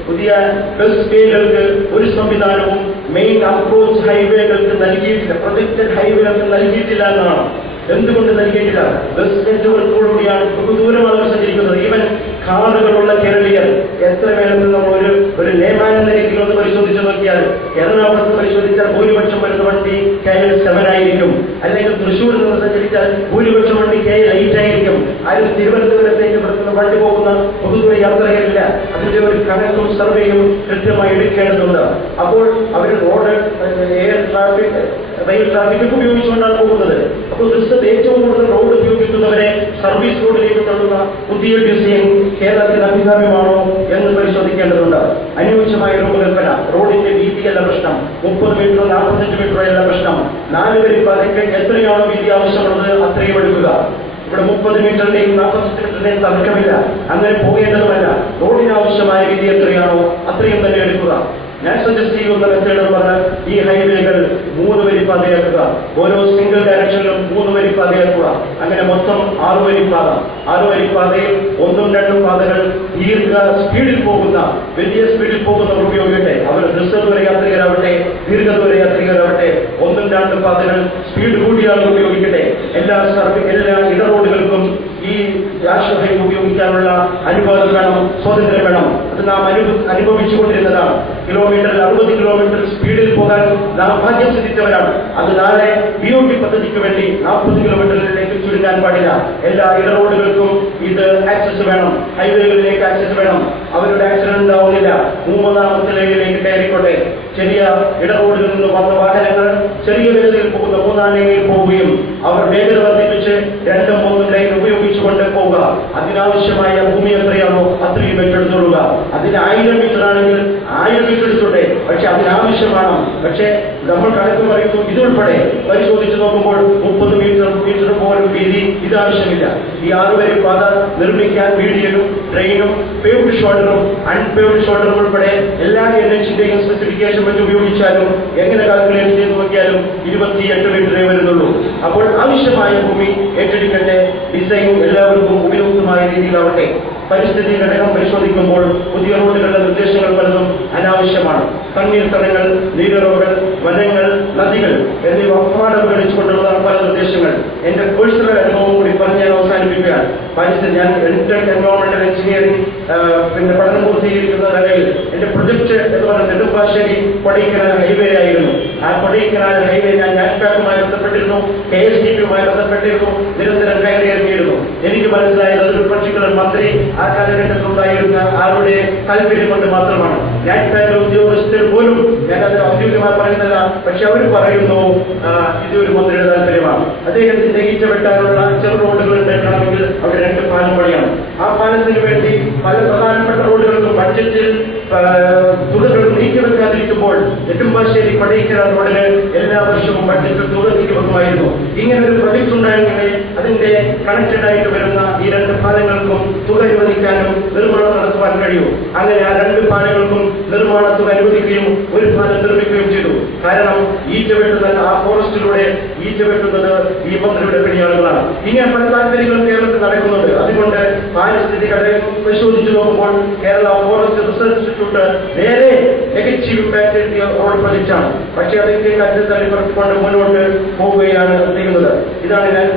[SPEAKER 1] പുതിയ ബസ് വേകൾക്ക് ഒരു സംവിധാനവും മെയിൻ അപ്രോച്ച് ഹൈവേകൾക്ക് നൽകിയിട്ടില്ല. പ്രൊജക്റ്റഡ് ഹൈവേകൾക്ക് നൽകിയിട്ടില്ല എന്നാണ്. എന്തുകൊണ്ട് നൽകിയിട്ടില്ല? ബസ് നെറ്റ്വർക്കുകളിലൂടെയാണ് ബഹുദൂരമാണ് സഞ്ചരിക്കുന്നത് ഈവൻ കാറുകളുള്ള കേരളീയർ എത്ര വേണമെന്ന് നമ്മൾ ഒരു ഒരു ലേമാൻ എന്ന ഒന്ന് പരിശോധിച്ച് നോക്കിയാൽ എറണാകുളത്ത് പരിശോധിച്ചാൽ ഭൂരിപക്ഷം വരുന്ന വണ്ടി കെ എൽ സെവൻ ആയിരിക്കും. അല്ലെങ്കിൽ തൃശ്ശൂർ നിന്ന് സഞ്ചരിച്ചാൽ ഭൂരിപക്ഷം വണ്ടി കെ എൽ എയ്റ്റ് ആയിരിക്കും. ആരും തിരുവനന്തപുരത്തേക്ക് വരുന്ന വണ്ടി പോകുന്ന പൊതുവെ യാത്രകരില്ല അതിന്റെ ഒരു കണക്കും സർവേയും കൃത്യമായി എടുക്കേണ്ടതുണ്ട്. അപ്പോൾ അവർ road air traffic rail traffic ഉപയോഗിച്ചുകൊണ്ടാണ് പോകുന്നത്. അപ്പോൾ ക്രിസ്തത് ഏറ്റവും കൂടുതൽ റോഡ് ഉപയോഗിക്കുന്നവരെ സർവീസ് റോഡിലേക്ക് തള്ളുന്ന പുതിയ ഡിസൈൻ കേരളത്തിൽ അഭികാമ്യമാണോ എന്ന് പരിശോധിക്കേണ്ടതുണ്ട്. അനുയോജ്യമായ രൂപകൽപ്പന റോഡിന്റെ വീതിയല്ല പ്രശ്നം മുപ്പത് മീറ്റർ നാൽപ്പത്തഞ്ച് മീറ്റർ അല്ല പ്രശ്നം നാല് പേരിൽ പാതയ്ക്ക് എത്രയാണോ വീതി ആവശ്യമുള്ളത് അത്രയും എടുക്കുക. ഇവിടെ മുപ്പത് മീറ്ററിന്റെയും നാൽപ്പത്തഞ്ച് മീറ്ററിന്റെയും തർക്കമില്ല. അങ്ങനെ പോകേണ്ടതുമല്ല. റോഡിന് ആവശ്യമായ വീതി എത്രയാണോ അത്രയും തന്നെ എടുക്കുക. ഞാൻ സജസ്റ്റ് ചെയ്യുന്ന മെത്തേഡ് പറഞ്ഞാൽ ഈ ഹൈവേകൾ മൂന്ന് വരി പാതയാക്കുക. ഓരോ സിംഗിൾ ഡയറക്ഷനിലും മൂന്ന് വരി പാതയാക്കുക അങ്ങനെ മൊത്തം ആറ് വരി പാത. ആറ് വരി പാതയിൽ ഒന്നും രണ്ടും പാതകൾ ദീർഘ സ്പീഡിൽ പോകുന്ന വലിയ സ്പീഡിൽ പോകുന്നവർ ഉപയോഗിക്കട്ടെ അവർ ദൃശ്യദൂര യാത്രികരാവട്ടെ ദീർഘദൂര യാത്രികരാവട്ടെ ഒന്നും രണ്ടും പാതകൾ സ്പീഡ് കൂടിയാണ് ഉപയോഗിക്കട്ടെ. എല്ലാ സർവീസ് എല്ലാ ഇട റോഡുകൾക്കും ഈ രാഷ്ട്രീയ ഉപയോഗിക്കാനുള്ള അനുവാദം വേണം സ്വാതന്ത്ര്യം വേണം. അത് നാം അനുഭവിച്ചുകൊണ്ടിരുന്നതാണ്. കിലോമീറ്ററിൽ അറുപത് കിലോമീറ്റർ സ്പീഡിൽ പോകാൻ നാം ഭാഗ്യം സിദ്ധിച്ചവരാണ്. അത് നാളെ ബി ഒ ടി പദ്ധതിക്ക് വേണ്ടി നാൽപ്പത് കിലോമീറ്ററിലേക്ക് ചുരുങ്ങാൻ പാടില്ല. എല്ലാ ഇടറോഡുകൾക്കും ഇത് ആക്സസ് വേണം. ഹൈവേകളിലേക്ക് ആക്സസ് വേണം. അവരുടെ ആക്സിഡന്റ് ഉണ്ടാവുന്നില്ല. മൂന്നാമത്തെ ലൈനിലേക്ക് കയറിക്കോട്ടെ. ചെറിയ ഇടറോഡുകളിൽ നിന്ന് വന്ന വാഹനങ്ങൾ ചെറിയ വേഗതയിൽ പോകുന്ന മൂന്നാം ലൈനിൽ പോവുകയും അവർ വേഗത വർദ്ധിപ്പിച്ച് രണ്ടും മൂന്നും ലൈൻ ഉപയോഗിച്ചുകൊണ്ട് പോവുക. അതിനാവശ്യമായ ഭൂമി എത്രയാണോ അത്രയും എടുത്തോളുക അതിന് ആയിരം മീറ്റർ ആണെങ്കിൽ ആയിരം മീറ്റർ എടുത്തോട്ടെ. പക്ഷെ അതിനാവശ്യമാണ് പക്ഷെ നമ്മൾ കണക്ക് പറയുമ്പോൾ ഇതുൾപ്പെടെ പരിശോധിച്ച് നോക്കുമ്പോൾ മുപ്പത് മീറ്റർ മീറ്റർ പോലും വീതി ഇതാവശ്യമില്ല ഈ ആറുവരി പാത നിർമ്മിക്കാൻ മീഡിയനും ട്രെയിനും പേവ്ഡ് ഷോൾഡറും അൺപേവ്ഡ് ഷോൾഡറും ഉൾപ്പെടെ എല്ലാ എൻ എച്ചിന്റെയും സ്പെസിഫിക്കേഷൻ വെച്ച് ഉപയോഗിച്ചാലും എങ്ങനെ കാൽക്കുലേറ്റ് ചെയ്ത് നോക്കിയാലും ഇരുപത്തിയെട്ട് മീറ്ററേ വരുന്നുള്ളൂ. അപ്പോൾ ആവശ്യമായ ഭൂമി ഏറ്റെടുക്കട്ടെ. ഡിസൈൻ എല്ലാവർക്കും ഉപയുക്തമായ രീതിയിലാവട്ടെ. പരിസ്ഥിതി ഘടകം പരിശോധിക്കുമ്പോൾ പുതിയ റോഡുകളുടെ നിർദ്ദേശങ്ങൾ പലതും അനാവശ്യമാണ്. തണ്ണീർത്തടങ്ങൾ നീരുറവുകൾ വനങ്ങൾ നദികൾ എന്നിവ അപകടിച്ചുകൊണ്ടുള്ളതാണ് പല നിർദ്ദേശങ്ങൾ. എന്റെ പേഴ്സണൽ അനുഭവം അവസാനിപ്പിക്കുകയാണ് പരിസ്ഥിതി ഞാൻ എഡിറ്റഡ് എൻവയോൺമെന്റൽ എഞ്ചിനീയറിംഗ് പിന്നെ പഠനം പൂർത്തീകരിക്കുന്ന നിലയിൽ എന്റെ പ്രൊജക്ട് എന്ന് പറയുന്നത് നെടുമ്പാശ്ശേരി കൊടൈക്കനാൽ ഹൈവേ ആയിരുന്നു. ആ കൊടൈക്കനാൽ ഹൈവേ ഞാൻ നാറ്റ്പാക്കുമായി ബന്ധപ്പെട്ടിരുന്നു കെ എസ് ഡി പിയുമായി ബന്ധപ്പെട്ടിരുന്നു നിരന്തരം കയറിയിറങ്ങിയിരുന്നു. എനിക്ക് മനസ്സിലായത് ഒരു പർട്ടിക്കുലർ മന്ത്രി ആ കാലഘട്ടത്തിൽ ഉണ്ടായിരുന്ന ആരുടെ താല്പര്യം കൊണ്ട് മാത്രമാണ്. നാറ്റ്പാക്കിലെ ഉദ്യോഗസ്ഥർ പോലും ഞാൻ അത് ഔദ്യോഗികമായി പറയുന്നില്ല. പക്ഷെ അവർ പറയുന്നു ഇത് ഒരു മന്ത്രിയുടെ താല്പര്യമാണ്. അദ്ദേഹം ഈച്ച വെട്ടാനുള്ള ചെറു റോഡുകൾ ഉണ്ടാക്കണമെങ്കിൽ അവിടെ രണ്ട് പാലം വഴിയാണ് ആ പാലത്തിന് വേണ്ടി പല പ്രധാനപ്പെട്ട റോഡുകൾക്കും ബഡ്ജറ്റിൽ തുകകൾ നീക്കിവെക്കാതിരിക്കുമ്പോൾ നെടുമ്പാശ്ശേരി പടയിക്കര റോഡിന് എല്ലാ വർഷവും ബഡ്ജറ്റിൽ തുക നീക്കിവെക്കുമായിരുന്നു. ഇങ്ങനെ ഒരു പ്രൊജക്ട് ഉണ്ടായെങ്കിൽ അതിന്റെ കണക്റ്റഡ് ആയിട്ട് വരുന്ന ഈ രണ്ട് പാലങ്ങൾക്കും തുക അനുവദിക്കാനും നിർമ്മാണം നടത്തുവാൻ കഴിയും. അങ്ങനെ ആ രണ്ട് പാലങ്ങൾക്കും നിർമ്മാണ തുക അനുവദിക്കുകയും ഒരു പാലം നിർമ്മിക്കുകയും ചെയ്തു. കാരണം ഈ വെട്ടുന്ന ആ ഫോറസ്റ്റിലൂടെ ഈ വെട്ടുന്നത് ഈ മന്ത്രിയുടെ പിടിയാളുകളാണ് ഇങ്ങനെ പല താല്പര്യങ്ങളും കേരളത്തിൽ നടക്കുന്നുണ്ട് അതുകൊണ്ട് പാരിസ്ഥിതി ഘടകം പരിശോധിച്ചു നോക്കുമ്പോൾ കേരള ഫോറസ്റ്റ് റിസർച്ച് ഇൻസ്റ്റിറ്റ്യൂട്ട് നേരെ നെഗറ്റീവ് ഇമ്പാക്ട് റോഡ് പ്രൊജക്റ്റാണ് പക്ഷേ അതിന്റെ കാര്യത്തിൽ തള്ളിപ്പറത്തിക്കൊണ്ട് മുന്നോട്ട് പോവുകയാണ് ചെയ്യുന്നത്. ഇതാണ് ഞാൻ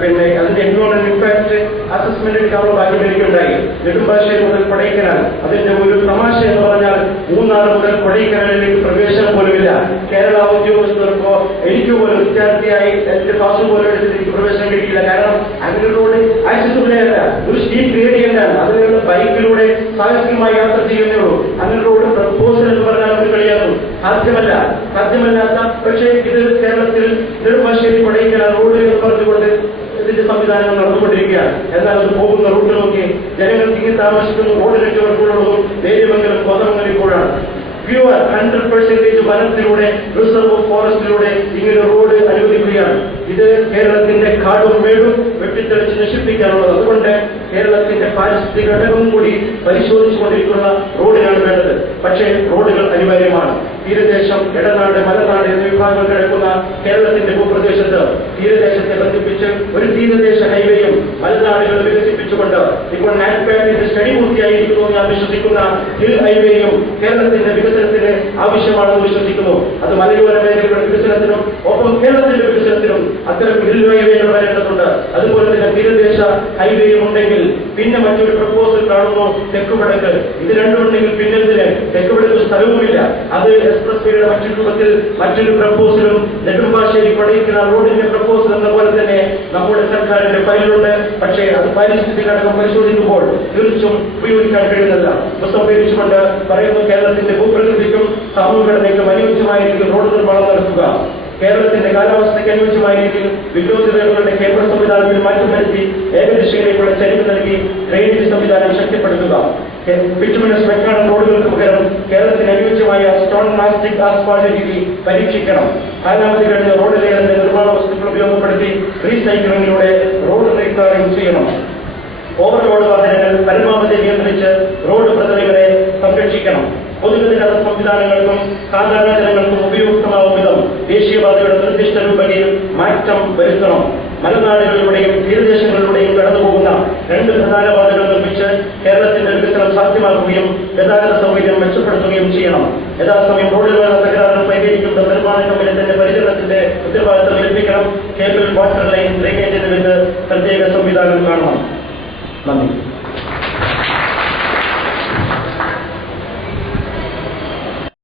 [SPEAKER 1] പിന്നെ അതിന്റെ എൻവയോൺമെന്റ് ഇമ്പാക്ട് അസസ്മെന്റ് എടുക്കാനുള്ള ഭാഗ്യം എനിക്കുണ്ടായി. നെടുമ്പാശ്ശേരി മുതൽ കൊടൈക്കനാൽ. അതിന്റെ ഒരു തമാശ എന്ന് പറഞ്ഞാൽ മൂന്നാർ മുതൽ കൊടൈക്കനാലിലേക്ക് പ്രവേശനം പോലുമില്ല. കേരള ഉദ്യോഗസ്ഥർക്കോ എനിക്ക് പോലും വിദ്യാർത്ഥിയായി എന്റെ പാസ് പോലും എടുത്ത് പ്രവേശനം കിട്ടിയില്ല. കാരണം അതിലൂടെ ആക്സസിബിളല്ല ഒരു സ്റ്റീപ്പ് ഗ്രേഡിയന്റാണ് അതിനുള്ള ബൈക്കിലൂടെ സാഹസികമായി യാത്ര ചെയ്യുന്നേ ഉള്ളൂ. റോഡ് പ്രപ്പോസൽ എന്ന് പറഞ്ഞാൽ അവർ കളിയാകും സാധ്യമല്ല. സാധ്യമല്ലാത്ത പക്ഷേ ഇത് കേരളത്തിൽ നെടുമ്പാശ്ശേരി കൊടൈക്കനാൽ റോഡ് എന്ന് പറഞ്ഞുകൊണ്ട് ഇതിന്റെ സംവിധാനങ്ങൾ നടന്നുകൊണ്ടിരിക്കുകയാണ്. എന്നാൽ അത് പോകുന്ന റൂട്ട് നോക്കി ജനങ്ങൾ തിങ്ങി താമസിക്കുന്ന റോഡ് നെറ്റ്വർക്കുള്ളതും നേര്യമംഗലം കോതമംഗലം ഇപ്പോഴാണ്. പ്യുവർ ഹൺഡ്രഡ് പെർസെന്റേജ് വനത്തിലൂടെ റിസർവ് ഫോറസ്റ്റിലൂടെ ഇങ്ങനെ റോഡ് അനുവദിക്കുകയാണ്. ഇത് കേരളത്തിന്റെ കാടും മേടും വെട്ടിത്തെളിച്ച് നശിപ്പിക്കാനുള്ളത്. അതുകൊണ്ട് കേരളത്തിന്റെ പാരിസ്ഥിതിക ഘടകം കൂടി പരിശോധിച്ചുകൊണ്ടിരിക്കുന്ന റോഡിനാണ് വേണ്ടത്. പക്ഷേ റോഡുകൾ അനിവാര്യമാണ്. തീരദേശം ഇടനാട് മലനാട് എന്നീ വിഭാഗങ്ങൾ കിടക്കുന്ന കേരളത്തിന്റെ ഭൂപ്രദേശത്ത് തീരദേശത്തെ ബന്ധിപ്പിച്ച് ഒരു തീരദേശ ഹൈവേയും മലനാടുകൾ വികസിപ്പിച്ചുകൊണ്ട് ഇപ്പോൾ നാറ്റ്പാഡിന്റെ സ്റ്റഡി പൂർത്തിയായിരിക്കുന്നു എന്ന് വിശ്വസിക്കുന്ന ഹിൽ ഹൈവേയും കേരളത്തിന്റെ വികസനത്തിന് ആവശ്യമാണെന്ന് വിശ്വസിക്കുന്നു. അത് മലയോര മേഖലയുടെ വികസനത്തിനും ഒപ്പം കേരളത്തിന്റെ വികസനത്തിനും അത്തരം ഹിൽ ഹൈവേകൾ വരേണ്ടതുണ്ട്. അതുപോലെ തന്നെ തീരദേശ ഹൈവേയും ഉണ്ടെങ്കിൽ പിന്നെ മറ്റൊരു പ്രപ്പോസൽ കാണുന്നു തെക്കുവടക്ക് ഇത് രണ്ടുമുണ്ടെങ്കിൽ പിന്നെന്തിന് തെക്കുവടക്ക് സ്ഥലവുമില്ല. അത് എക്സ്പ്രസ് വേയുടെ മറ്റൊരു രൂപത്തിൽ മറ്റൊരു പ്രപ്പോസലും നെടുമ്പാശ്ശേരി പണിയിക്കുന്ന റോഡിന്റെ പ്രപ്പോസൽ എന്ന പോലെ തന്നെ നമ്മുടെ സർക്കാരിന്റെ ഫയലുണ്ട്. പക്ഷേ അത് പാരിസ്ഥിതിക ഘടകം പരിശോധിക്കുമ്പോൾ തീർച്ചും ഉപയോഗിക്കാൻ കഴിയുന്നില്ല. ഉപസംഹരിച്ചുകൊണ്ട് പറയുന്നു കേരളത്തിന്റെ ഭൂപ്രകൃതിക്കും സമൂഹഘടനയ്ക്കും അനുയോജ്യമായ രീതിയിൽ റോഡ് നിർമ്മാണം നടത്തുക. കേരളത്തിന്റെ കാലാവസ്ഥയ്ക്ക് അനുയോജ്യമായ രീതിയിൽ വിദ്യോദ്യോഗങ്ങളുടെ കേന്ദ്ര സംവിധാനത്തിൽ മാറ്റം വരുത്തി ഏകദിശയിലേക്കുള്ള ചരിവ് നൽകി ഡ്രെയിനേജ് സംവിധാനം ശക്തിപ്പെടുത്തുക. ബിറ്റുമിനസ് വെക്കാട് റോഡുകൾക്ക് പകരം കേരളത്തിന് അനുയോജ്യമായ സ്റ്റോൺ പ്ലാസ്റ്റിക് ആസ്ഫാൾട്ട് രീതി പരീക്ഷിക്കണം. കാലാവധി കഴിഞ്ഞ റോഡ് ലേലന്റെ നിർമ്മാണ വസ്തുക്കൾ ഉപയോഗപ്പെടുത്തി റീസൈക്ലിംഗിലൂടെ റോഡ് റീകാറിംഗ് ചെയ്യണം. ഓവർലോഡ് വാഹനങ്ങൾ പരമാവധി നിയന്ത്രിച്ച് റോഡ് പ്രതലങ്ങളെ സംരക്ഷിക്കണം. പൊതുഗതാഗത സംവിധാനങ്ങൾക്കും സാധാരണ ജനങ്ങൾക്കും ഉപയുക്തമാവും വിധം ദേശീയപാതയുടെ നിർദ്ദിഷ്ട രൂപതയിൽ മാറ്റം വരുത്തണം. മലനാടുകളിലൂടെയും തീരദേശങ്ങളിലൂടെയും കടന്നുപോകുന്ന രണ്ട് പ്രധാന പാതകൾ നിർമ്മിച്ച് കേരളത്തിന്റെ വികസനം സാധ്യമാക്കുകയും ഗതാഗത സൗകര്യം മെച്ചപ്പെടുത്തുകയും ചെയ്യണം. യഥാസമയം റോഡുകളുടെ തകരാറുകൾ പരിഹരിക്കുന്ന നിർമ്മാണ കമ്പനി തന്നെ പരിചരണത്തിന്റെ ഉത്തരവാദിത്തം ഏൽപ്പിക്കണം. കേബിൾ വാട്ടർ ലൈൻ ഡ്രെയിനേജിന് വേണ്ടി പ്രത്യേക സംവിധാനം കാണണം. നന്ദി.